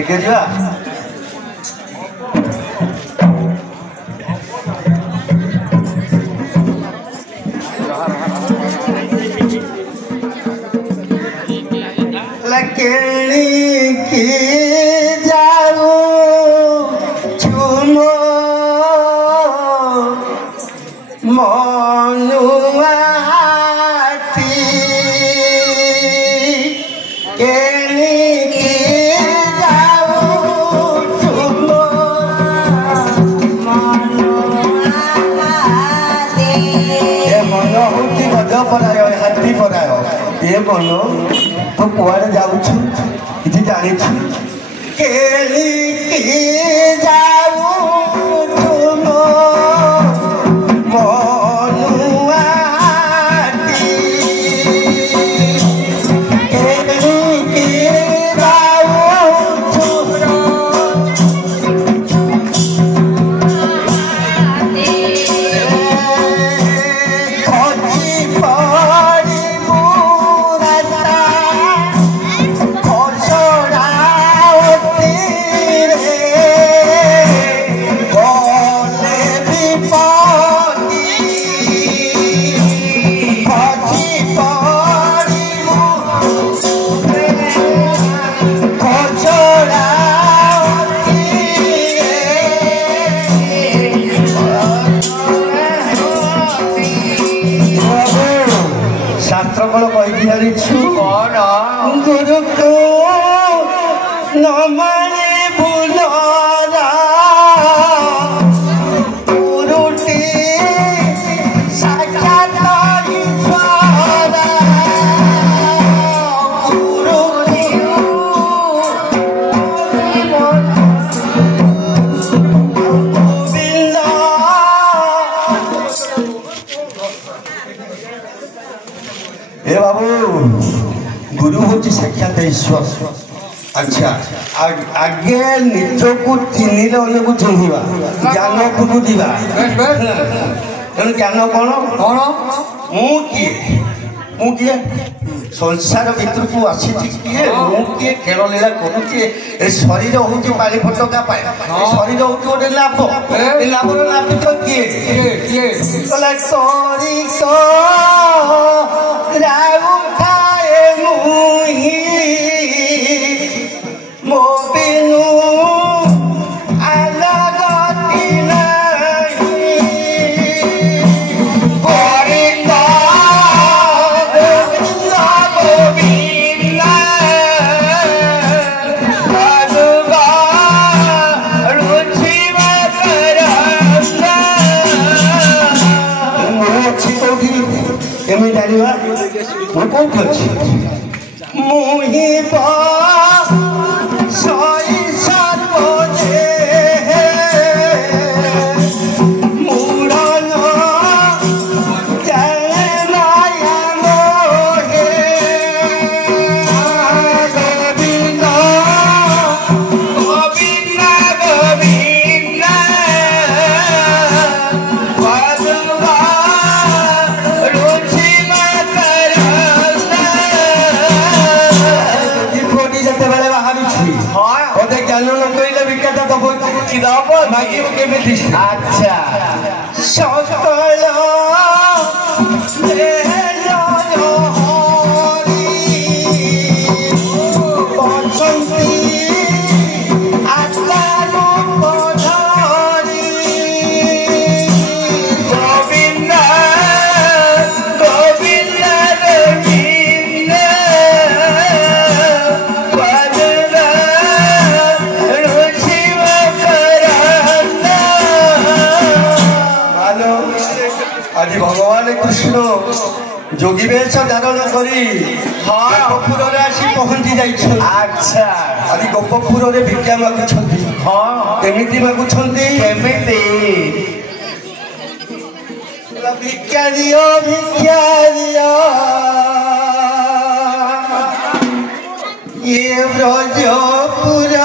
ଟିକେ ଯିବା କେଣିକି ଯାଉ ଚୁମ ମନୁଆତି କେଣିକି ଯାଉ ଚୁମ ମନୁଆତି ଏ ମନ ହଉଛି ଗଜପରାୟ ହାତୀ ପରାୟ ଏ ମନ ତୁ କୁଆଡ଼େ ଯାଉଛୁ କିଛି ଜାଣିଛୁ କେଣିକି ଯାଉଛୁ ମୋ ମନୁଆତି କେଣିକି ଯାଉଛୁ ଖୋଜି ପଡ଼ିବୁ शास्त्र कौन कही जानिछु गुरुको न माने भूलरा गुरुटी साक्षात ईश्वरा गुरुटी हे बाबू गुरु हूँ साक्षात ईश्वर अच्छा आगे निजको चिन्ह अन्य को चिन्हवा ज्ञान को दिवा तेणु ज्ञान कौन कौन मुझे संसार भितर को आसी किए मुझे खेल लीला करुचे शरीर हूँ पानी फटका पाए शरीर हूँ गोटे लाभ लाभर लाभित किए मो बिनु अलगति नहीं गोविंद गोविंद मधुबा रुचि अच्छी कौटी एम जाना मैं कौन अच्छी मुही अच्छा सकल आज भगवान कृष्ण जोगी वेश धारण करी गोपपुर आसी पहुंची जाइए अच्छा आज गोपपुर भिक्षा मागुंट हाँ केमिति मागुंट भिक्षा दियो ये ब्रजपुर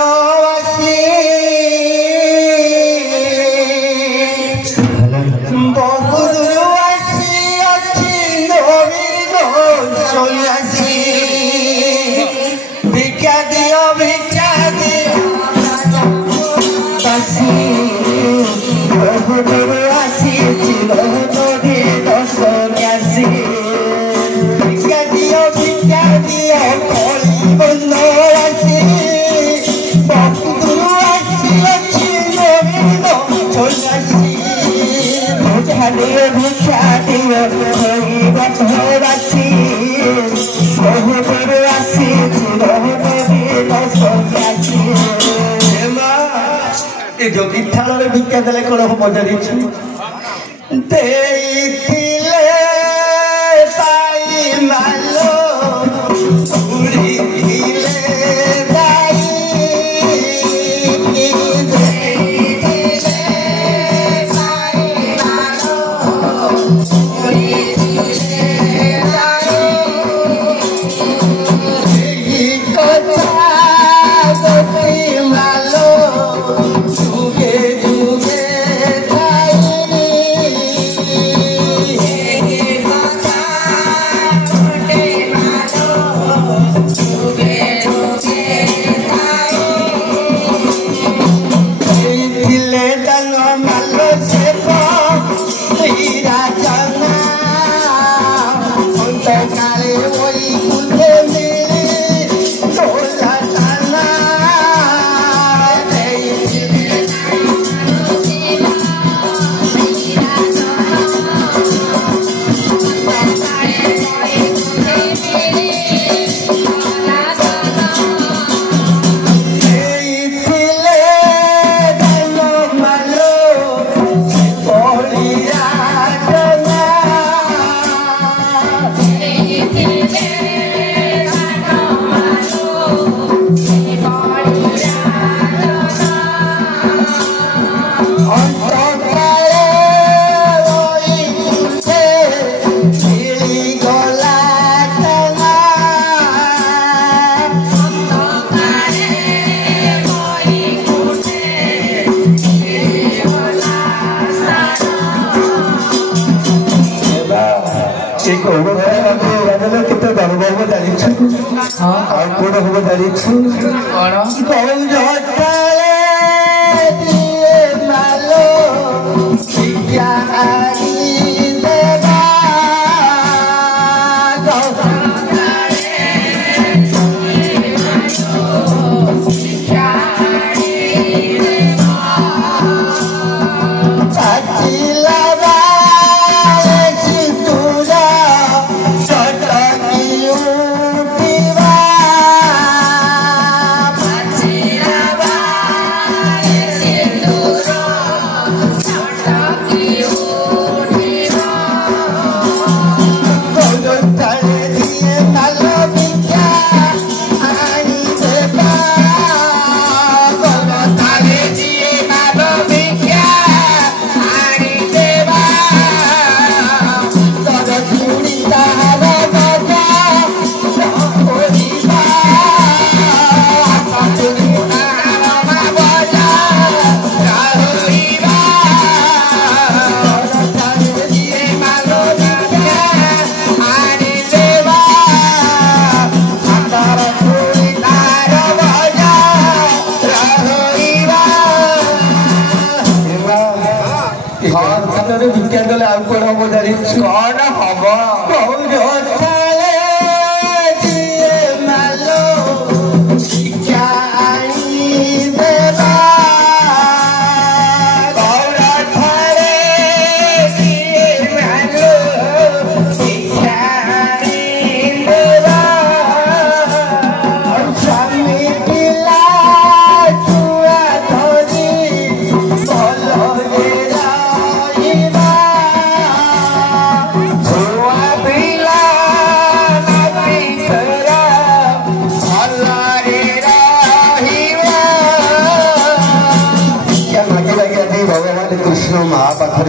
भिक्षा दियो भिक्षा दियो जोगी थाना भिक्षा देले कौन हम पचारि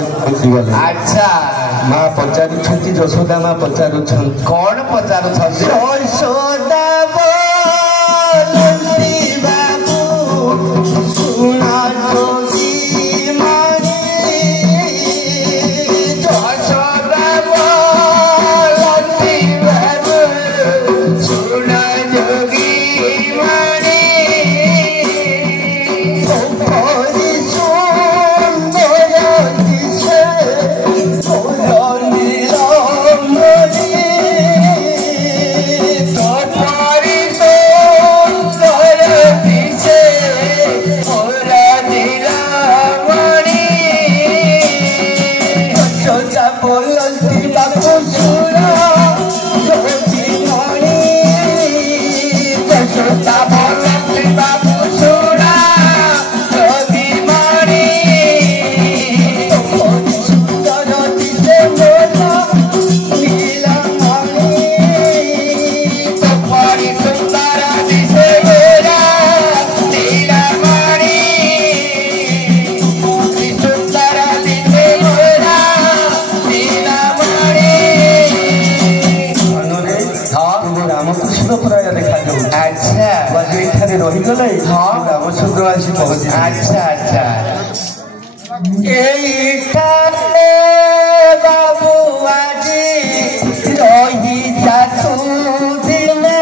अच्छा माँ पचार जशोदा माँ पचार कौन पचार यशोदा ଟିକେ ରହିଗଲେ ଗ୍ରାମଛତ୍ର ଆସି ପହଞ୍ଚି। ଆଚ୍ଛା ଆଚ୍ଛା ଏଇଠାରେ ବାବୁ ଆଜି ରହି ଯାତୁ ଦିନେ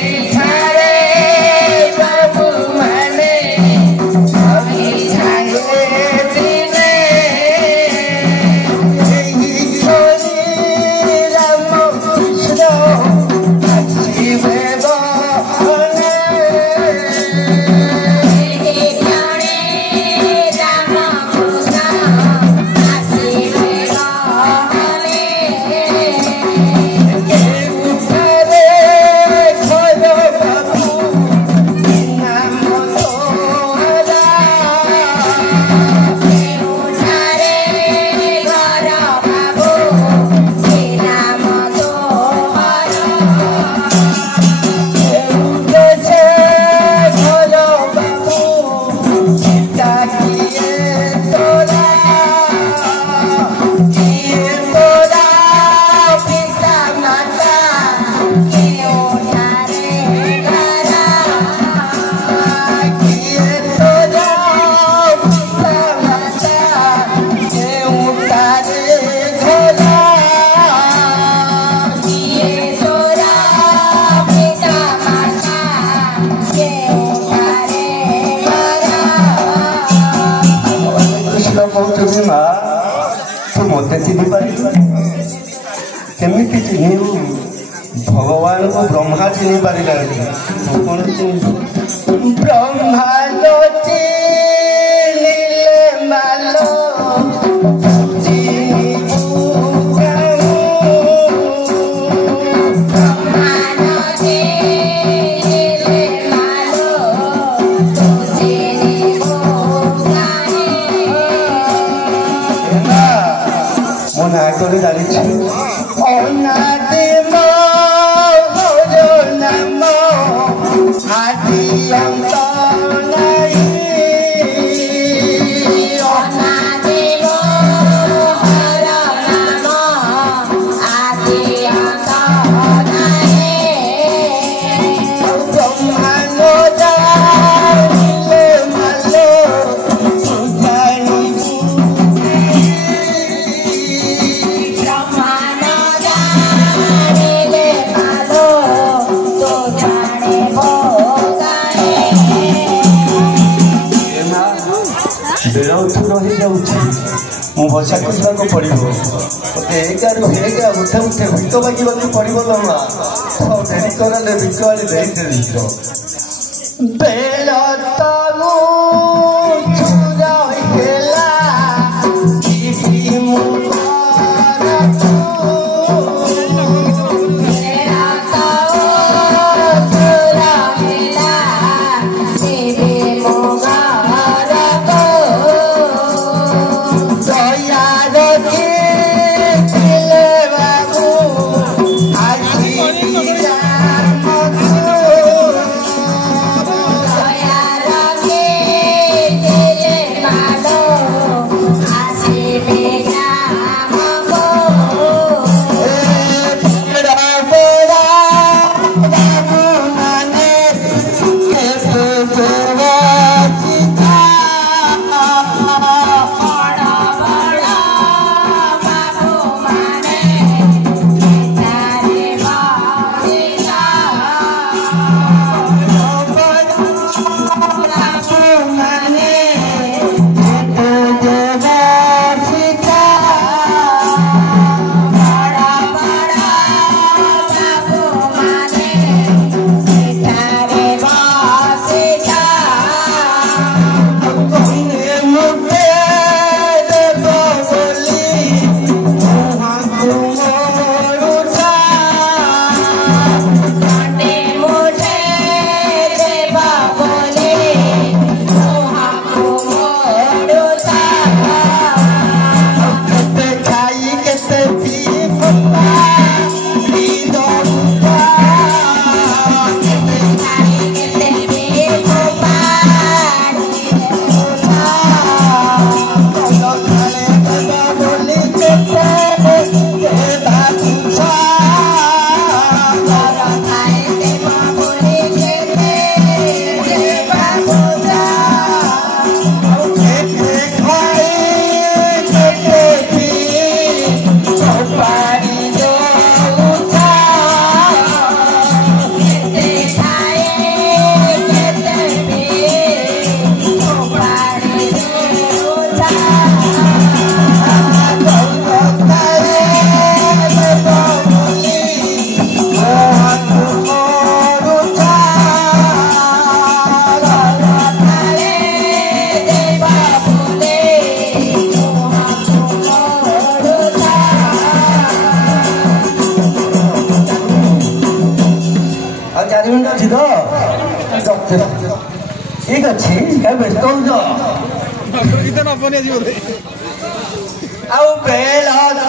ଏଠାରେ ବାବୁ ମାନେ ରହିଯାଏ ଦିନେ ଏହି ଛୋରି ରାମ କୃଷ୍ଣ ଆସିବେ ବନେ କହୁଛନ୍ତି ମା ତୁ ମୋତେ ଚିହ୍ନି ପାରିଲୁ କେମିତି ଚିହ୍ନିବୁ ଭଗବାନଙ୍କୁ ବ୍ରହ୍ମା ଚିହ୍ନି ପାରିଲାନି ତୁ କଣ ଚିହ୍ନିବୁ ବ୍ରହ୍ମା ଚିହ୍ନିଲେ ମାଲୋ ନାଟରେ ଜାଣିଛି ଅନାଦି ନାମ ଆଦି ଅନ୍ତ ନାହିଁ ଅନାଦି ନାମ ଆଦି ଅନ୍ତ ନାହିଁ ବ୍ରହ୍ମାଣ୍ଡ ଜାଣିଲେ ମାଲୋ ଜାଣିବୁ ବେଳଠୁ ରହିଯାଉଛି ମୁଁ ବସାକୁ ଯିବାକୁ ପଡ଼ିବ ମୋତେ ଏଗାରୁ ହେଗା ଉଠେ ଉଠେ ଭିକ ମାଗିବାକୁ ପଡ଼ିବ ଲୋ ମା ଡେରି କରାଲେ ଭିକ ଆଣି ଦେଇଦେଲି ବେଳ ତୁ ରହିଲା ମିନିଟ୍ ଅଛି ତ ଠିକ୍ ଅଛି ବ୍ୟସ୍ତ ହଉଛ ଆଉ ବେଳ ତ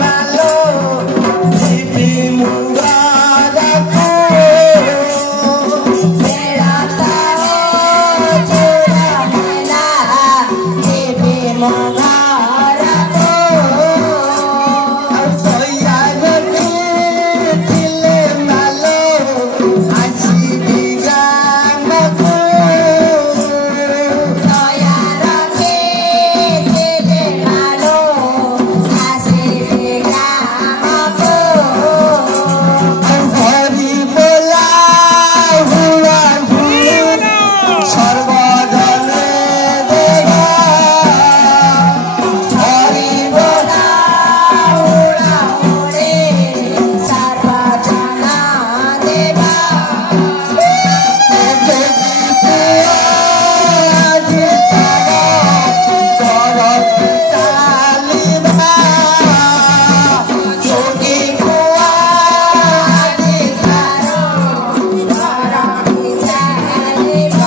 ମାଲୋ ଯିବି ମୁଣ୍ଡକୁ ବେଳ ତ ଚୂଡ଼ା ମେଲା ଯିବି ମୋ ଘରକୁ ଆଉ ଶଇଆ ଥିଲେ ମାଲୋ ଆସିବି ଗାଁକୁ ଦୟା ରଖିଥିଲେ ମାଲୋ ଆସିବି ଗ୍ରାମକୁ ହରି ବୋଲା ହୁଳା ସର୍ବଜନେ ଦେବା ହରି ବୋଲା ଉଡ଼ା ଉଡ଼େ ସର୍ବଜନ ଦେବା ଯୋଗୀ କୁଆ ଅଧିକାର ଧରଣୀ ଚାଲିବ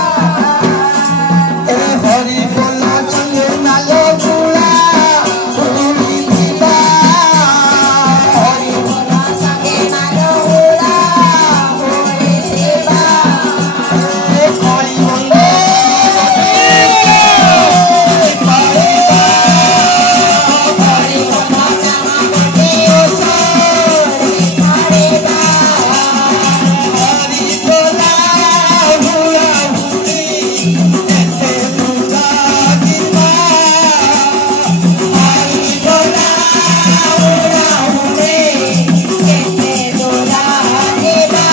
ହରି ବୋଲା ଚଲେ ନାଲ ଗୁଳା ଉଡ଼ିଯିବା ହରି ବୋଲା ସଙ୍ଗେ ମାଲୋ ଉଡ଼ା ଉଡ଼ିଯିବା କଳି ବନ୍ଦ ହରି ବୋଲା ନାମ ଗୋଟି ଛୋଡ଼ି ଛାଡ଼ିବା ହରି ବୋଲା ହୁଳା ହୁଳି ଏତେ ଦୂର ଯିବା ହରି ବୋଲା ଉଡ଼ା ଉଡ଼େ କେତେ ଦୂର ଯିବା